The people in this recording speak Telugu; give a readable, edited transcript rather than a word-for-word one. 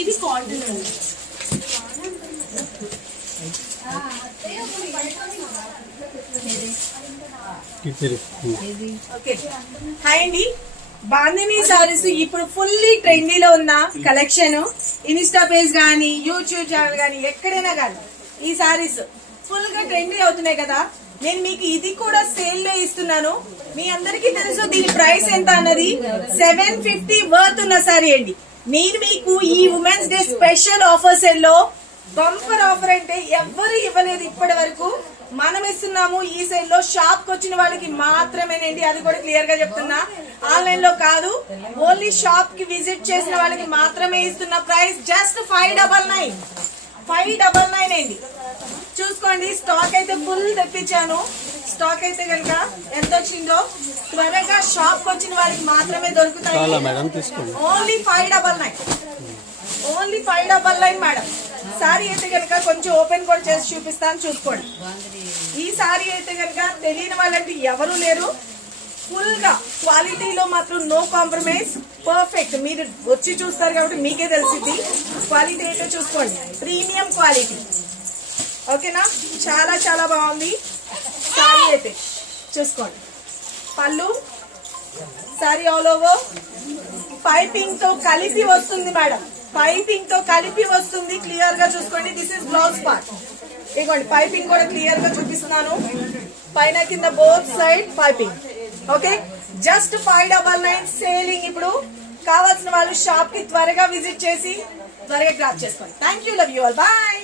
ఇది కాటన్ అండి. హాయ్ అండి, బాందిని సారీస్ ఇప్పుడు ఫుల్లీ ట్రెండీలో ఉన్న కలెక్షన్. ఇన్స్టా పేజ్ గానీ, యూట్యూబ్ ఛానల్ గానీ, ఎక్కడైనా కానీ ఈ సారీస్ ఫుల్ గా ట్రెండీ అవుతున్నాయి కదా. నేను మీకు ఇది కూడా సేల్ లో ఇస్తున్నాను. మీ అందరికీ తెలుసు దీని ప్రైస్ ఎంత అన్నది. 750 వర్త్ ఉన్న సారీ అండి. నేను మీకు ఈ women's day special offer sale లో బంపర్ ఆఫర్ అంటే ఎవ్వరు ఇవ్వలేదు ఇప్పటి వరకు. మనం ఇస్తున్నాము ఈ సేల్ లో. షాప్ కి వచ్చిన వాళ్ళకి మాత్రమేనండి, అది కూడా క్లియర్ గా చెప్తున్నా. ఆన్లైన్ లో కాదు, ఓన్లీ షాప్ కి విజిట్ చేసిన వాళ్ళకి మాత్రమే ఇస్తున్న ప్రైస్ జస్ట్ 599. 599 అండి. చూసుకోండి, స్టాక్ అయితే ఫుల్ తెప్పించాను. స్టాక్ అయితే కనుక ఎంత వచ్చిందో త్వరగా షాప్ కి వచ్చిన వాళ్ళకి మాత్రమే దొరుకుతాయి. ఓన్లీ 599. Only 599 madam. సారీ అయితే కనుక కొంచెం ఓపెన్ కూడా చేసి చూపిస్తాను, చూసుకోండి. ఈ సారీ అయితే కనుక తెలియని వాళ్ళంటే ఎవరు లేరు. ఫుల్ గా క్వాలిటీలో మాత్రం నో కాంప్రమైజ్, పర్ఫెక్ట్. మీరు వచ్చి చూస్తారు కాబట్టి మీకే తెలిసింది. క్వాలిటీ అయితే చూసుకోండి, ప్రీమియం క్వాలిటీ. ఓకేనా, చాలా చాలా బాగుంది సారీ అయితే. చూసుకోండి, పళ్ళు సారీ ఆల్ ఓవర్ పైపింగ్ తో కలిపి వస్తుంది మేడం. పైపింగ్ తో కలిపి వస్తుంది, క్లియర్ గా చూసుకోండి. This is blouse part. ఇదిగోండి, పైపింగ్ కూడా క్లియర్ గా చూపిస్తున్నాను. పైన కింద both side piping. Okay, just 599 selling. ఇప్పుడు కావాల్సిన వాళ్ళు షాప్ కి త్వరగా విజిట్ చేసి త్వరగా గ్రాప్ చేసుకోండి. Thank you, love you all, bye.